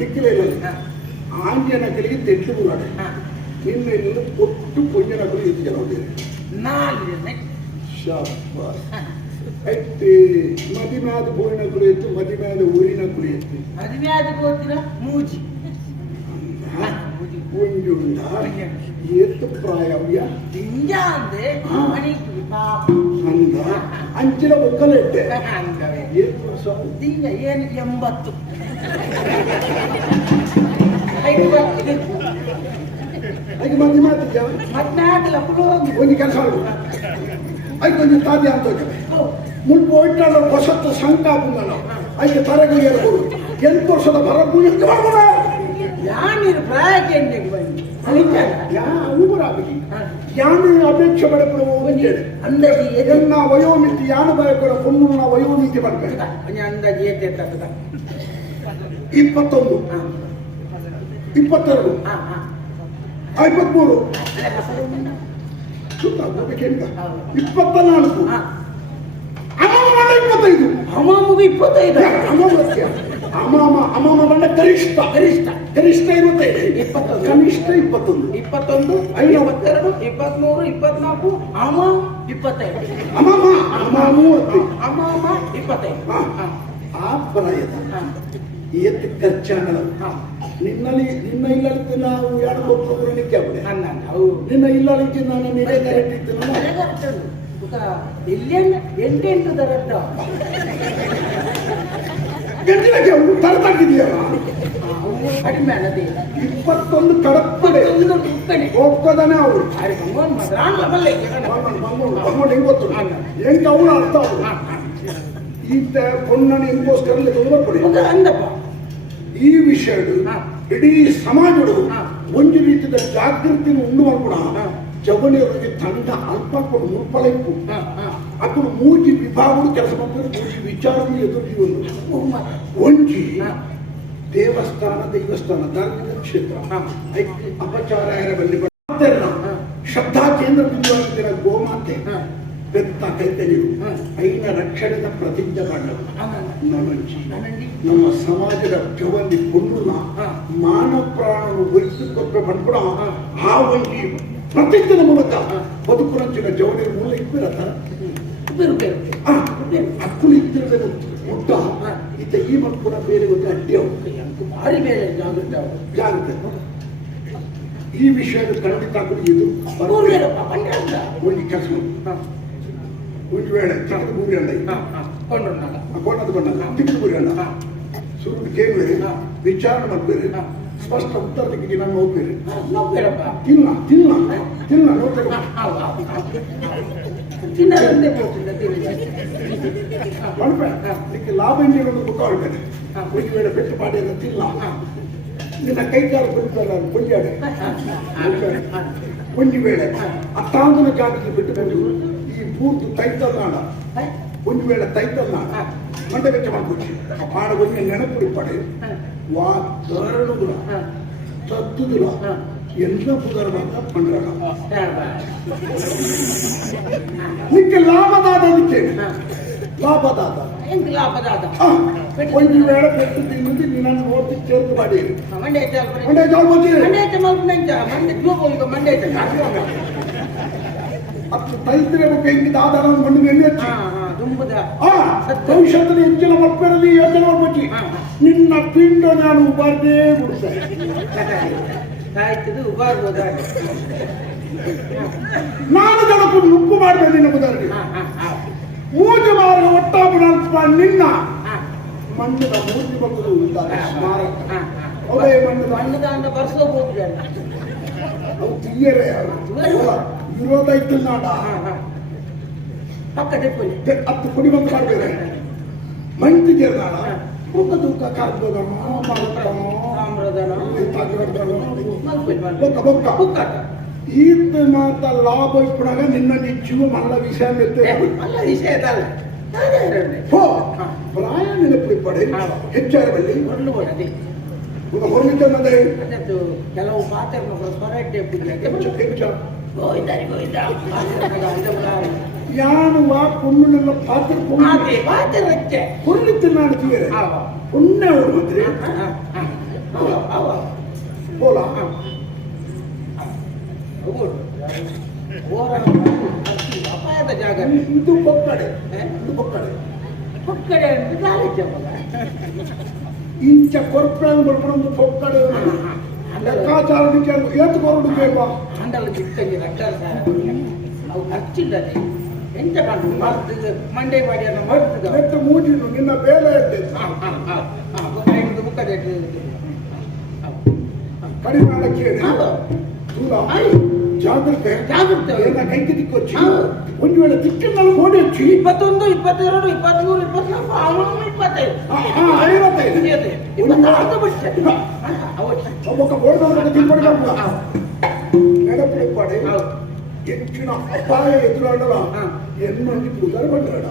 ನಿಕ್ಕಿಲೇನಲ್ಲಿ ಆಂಜನಕಲಿಗೆ ತೆಟ್ಟು ಬುಲಾಡೆ ನಿನ್ನ ಇಲ್ಲಿ ಒಟ್ಟು ಕೊಂಜನಕಲು ಇದು ಜನ ಹೋಗಿದ್ದಾರೆ 4 ಜನ ಶಾಬಾಸ್ ಐತೆ ಮದಿಮಾದ ಬೋಯಿನ ಕುಳಿ ಎತ್ತು ಮದಿಮಾದ ಊರಿನ ಕುಳಿ ಎತ್ತು ಮದಿಮಾದ ಗೋತಿರ ಮೂಜಿ ಒಂಜುಂಡ ಎತ್ತು ಪ್ರಾಯವ್ಯ ದಿಂಜ ಅಂದೆ ಮಣಿಕುಲಿ ಪಾಪ ಅಂದ ಅಂಚಿನ ಒಕ್ಕಲೆಟ್ಟೆ ಅಂದವೆ ಎಷ್ಟು ವರ್ಷ ದಿಂಜ ಏನು 80 ಐದು ಮಂದಿ ಮಾತಿದ್ಯಾ ಮತ್ನಾಗಲ್ಲ ಒಂದು ಕೆಲಸ ಐದು ಕೊಂಚ ತಾದಿ ಅಂತ ಮುಲ್ಪ ಒಟ್ಟಾಡ ಹೊಸತ್ತು ಸಂಕಾಪುಂಗನ ಐದು ತರಗೆ ಏರ್ಬೋದು 8 ವರ್ಷದ ಬರಬ್ಬು ಎಷ್ಟು ಮಾಡ್ಬೋದ ಯಾನಿರು ಪ್ರಾಯಕ್ಕೆ ಎಂದಿಗೆ ಬನ್ನಿ ಊರಾಗಿ ಯಾನು ಅಪೇಕ್ಷೆ ಪಡೆಪಡುವ ಒಂದೇಳಿ ಅಂದಾಜಿ ಎನ್ನ ವಯೋಮಿತಿ ಯಾನು ಬಯಕೊಳ ಕೊಣ್ಣುನ ವಯೋಮಿತಿ ಬರ್ಬೇಕು ಅಂದಾಜಿ ಏತೆ 21 22 53 ಸುತ್ತ 24 ಅಮಾಮಗೆ 25 ಅಮಾಮ ಬಂದ ಗರಿಷ್ಠ 25 ಕನಿಷ್ಠ 21 22 52 23 24 ಅಮ 25 ಅಮಾಮ 25 ಆ ಪ್ರಾಯದ ಏತ್ ಖರ್ಚಾಗಲ್ಲ ನಿನ್ನ ಇಲ್ಲಳಿತು ನಾವು ಎರಡು ಕೊಟ್ಟರು ನಿಕ್ಕಾಬಿಡೆ ನಿನ್ನ ಇಲ್ಲಳಿತು ನಾನು ನಿರೆ ಕರೆಕ್ಟಿತ್ತು ಇಲ್ಲೇನು 8 ದರಡ್ಡ ಗಂಟಿನಕ್ಕೆ ತರತಾಗಿದೆಯಲ್ಲ ಕಡಿಮೆ ಅನ್ನದೇ 21 ಕಡಪ್ಪಡೆ ಹೋಗ್ಕೋದಾನೆ ಅವರು ಹೆಂಗ್ ಗೊತ್ತು ಹೆಂಗೆ ಅವಳು ಅರ್ಥ ಅವರು ಈತ ಪೊಣ್ಣನ ಹೆಂಗೋಸ್ಕರ ಅಂದಪ್ಪ ಈ ವಿಷಯ ಇಡೀ ಸಮಾಜಗಳು ಒಂದು ರೀತಿಯ ಜಾಗೃತಿ ಉಂಡು ಮಾಡ್ಕೊಡ ಜವನಿಯವರಿಗೆ ತಂಡ ಅಲ್ಪ ಕೊಡು ಮುಪ್ಪಳೈಪು ಅಕ್ಕಳು ಮೂಜಿ ವಿಭಾಗಗಳು ಕೆಲಸ ಮಾಡ್ತಾರೆ ಮೂಜಿ ವಿಚಾರಗಳು ಎದುರು ಒಂಜಿ ದೇವಸ್ಥಾನ ಧಾರ್ಮಿಕ ಕ್ಷೇತ್ರ ಅಪಚಾರ ಬಲ್ಲಿ ಶ್ರದ್ಧಾ ಕೇಂದ್ರ ಬಿಂದುವಾಗಿದ್ದ ಗೋಮಾತೆ ಬೆತ್ತ ಕೈತಲಿರು ಐನ ರಕ್ಷಣೆದ ಪ್ರತಿಜ್ಞೆ ಮಾಡಲು ನಮ್ಮ ಸಮಾಜದ ಜವಂದಿ ಪುಣ್ಣ ಮಾನವ ಪ್ರಾಣವನ್ನು ಉಳಿಸಿಕೊಟ್ಟ ಬಂದ್ಬಿಡ ಆ ಒಂದು ಪ್ರತಿಜ್ಞೆಯ ಮೂಲಕ ಬದುಕುರಂಚಿನ ಜವಳಿ ಮೂಲ ಇಬ್ಬರತ್ತ ಅಕ್ಕಳು ಇದ್ದಿರಬೇಕು ಮುಟ್ಟ ಈತ ಈ ಮಕ್ಕಳ ಬೇರೆ ಒಂದು ಅಡ್ಡಿ ಭಾರಿ ಬೇರೆ ಜಾಗ್ರತೆ ಈ ವಿಷಯದ ಖಂಡಿತ ಇದು ಒಂದು ಕೆಲಸ ಒಂದು ವೇಳೆ ಚಿಕ್ಕದ ಬೂರಿ ಅಣ್ಣ ಕೊಂಡದ ಬಣ್ಣ ಚಿಕ್ಕದ ಬೂರಿ ಅಣ್ಣ ಸುರುಳು ಕೇಳಿರಿ ವಿಚಾರಣೆ ಮಾಡ್ಬೇರಿ ಸ್ಪಷ್ಟ ಉತ್ತರ ದಿಕ್ಕಿಗೆ ನಾನು ಹೋಗ್ಬೇರಿ ತಿನ್ನ ನೋಡ್ತೇವೆ ಅದಕ್ಕೆ ಲಾಭ ಇಂಜಿನೊಂದು ಬುಕ್ಕ ಹೊಡ್ಬೇನೆ ಒಂದು ವೇಳೆ ಬೆಟ್ಟು ಪಾಡಿ ಅಂತ ತಿನ್ನ ನಿನ್ನ ಕೈಕಾಲು ಕೊಡ್ತಾರ ಕೊಂಜಾಡೆ ಒಂದು ವೇಳೆ ಅತ್ತಾಂದನ ಜಾಗದಲ್ಲಿ ಬಿಟ್ಟು ಬಂದು ಈ ಪೂರ್ತಿ ತೈತಲ್ನಾಡ ಒಂದು ವೇಳೆ ತೈತಲ್ನಾಡ ಮಂಡ ವೆಚ್ಚ ಮಾಡ್ಕೊಡ್ಸಿ ಆಡ ಒಂದು ನೆನಪುಡಿ ಪಡೆ ವಾ ಧಾರಣುಗಳ ತದ್ದುದುಲ ಎಲ್ಲ ಪುದರ್ವಾದ ಪಂಡ್ರಾಗ ನಿಕ್ಕೆ ಲಾಭದಾದ ಅದಕ್ಕೆ ಲಾಭದಾದ ಒಂದು ವೇಳೆ ಬೆಟ್ಟು ತಿನ್ನುದು ನಿನ್ನ ನೋಡ್ತಿ ಸೇರ್ತು ಮಾಡಿ ಮಂಡ್ಯ ಅತ್ತು ತೈದ್ರೆ ಹೆಂಗಿದ ಆಧಾರ ಮಣ್ಣು ಎಣ್ಣೆ ಭವಿಷ್ಯದಲ್ಲಿ ಹೆಚ್ಚಿನ ಮಕ್ಕಳಲ್ಲಿ ಯೋಚನೆ ಮಾಡ್ಬಿಟ್ಟು ನಿನ್ನ ಪಿಂಡ ನಾನು ಬಾರ್ದೇ ಬಿಡ್ತೇನೆ ನಾನು ಜನಕ್ಕೂ ನುಪ್ಪು ಮಾಡ್ತೇನೆ ನಿನ್ನ ಬುಧಾರಿಗೆ ಮೂಜು ಮಾರ್ಗ ಒಟ್ಟಾಪ ನಿನ್ನ ಮಣ್ಣದ ಮೂರ್ತಿ ಬಗ್ಗದು ಸ್ಮಾರಕ ಅವೇ ಮಣ್ಣದ ಅಂದ ಬರ್ಸೋ ಹೋಗ್ತಾರೆ ಅವು ತಿಂಗರೇ ವಿರೋಧ ಇತ್ತು ನಾಡ ಪಕ್ಕದ ಹತ್ತು ಕುಡಿ ಬಂದು ಮಾಡ್ಬೇರೆ ಮಂಟಿಗೆ ನಾಡ ಮುಖ ದುಃಖ ಕಾಗ್ಬೋದ ಈತ ಮಾತ ಲಾಭ ಇಪ್ಪಡಾಗ ನಿನ್ನ ನಿಚ್ಚುವ ಮಲ್ಲ ವಿಷಯ ವಿಷಯದಲ್ಲ ಪ್ರಾಯ ನೆನಪು ಪಡೆ ಹೆಚ್ಚಾರದಲ್ಲಿ ಹೊರಗಿದ್ದನ್ನದೇ ಕೆಲವು ಮಾತಾಡ ಸ್ವರ ಯಾನು ವಾ ಪುಣ್ಣನೆಲ್ಲ ಪಾತ್ರ ಪುಣ್ಯ ಕೊರ್ಲಿತ್ತು ನಾನು ತೀರೆ ಪುಣ್ಯ ಅವರು ಮಂತ್ರಿ ಪೋಲ ಅಪಾಯದ ಜಾಗ ಇದು ಪೊಕ್ಕಡೆ ಇದು ಪೊಕ್ಕಡೆ ಪಕ್ಕಡೆ ಅಂತ ಕಾಲೇಜ್ ಇಂಚ ಕೊರ್ಪಣೆ ಬರ್ಕೊಂಡು ಪೊಕ್ಕಡೆ ಲೆಕ್ಕಾಚಾರ ಏತು ಕೊರಡು ಬೇಕವಾ ಹಂಡಲ್ ಗಿಟ್ಟಂಗೆ ರಟ್ಟಾರ ಸಾರ ಅವು ಖರ್ಚಿಲ್ಲದೆ ಎಂತ ಕಾಣು ಮರ್ದು ಮಂಡೆ ಮಾಡಿ ಅನ್ನ ಮರ್ದು ನೆಟ್ಟು ಮೂಜಿನು ನಿನ್ನ ಬೇಲೆ ಇದ್ದೆ ಮುಖದ ಕಡಿಮೆ ಮಾಡಕ್ಕೆ ದೂರ ಜಾಗ್ರತೆ ಜಾಗ್ರತೆ ಏನ ಕೈಗೆ ದಿಕ್ಕೊಚ್ಚಿ ಹೌದು. ಒಂದು ವೇಳೆ ದಿಕ್ಕಿನಲ್ಲಿ ಓಡಿ ಹಚ್ಚಿ 21, 22, 23, 24 ಅವನು 25 ಒಬ್ಬೊಕ್ಕ ಓಡಿದವರಿಗೆ ತಿಳ್ಕೊಳ್ಬೇಕು ನೆನಪಿನ ಪಡೆ ಹೆಚ್ಚಿನ ಅಪಾಯ ಎದುರಾಡಲ್ಲ ಎನ್ನು ಪೂಜಾರಿ ಬಂದ್ರಾಡ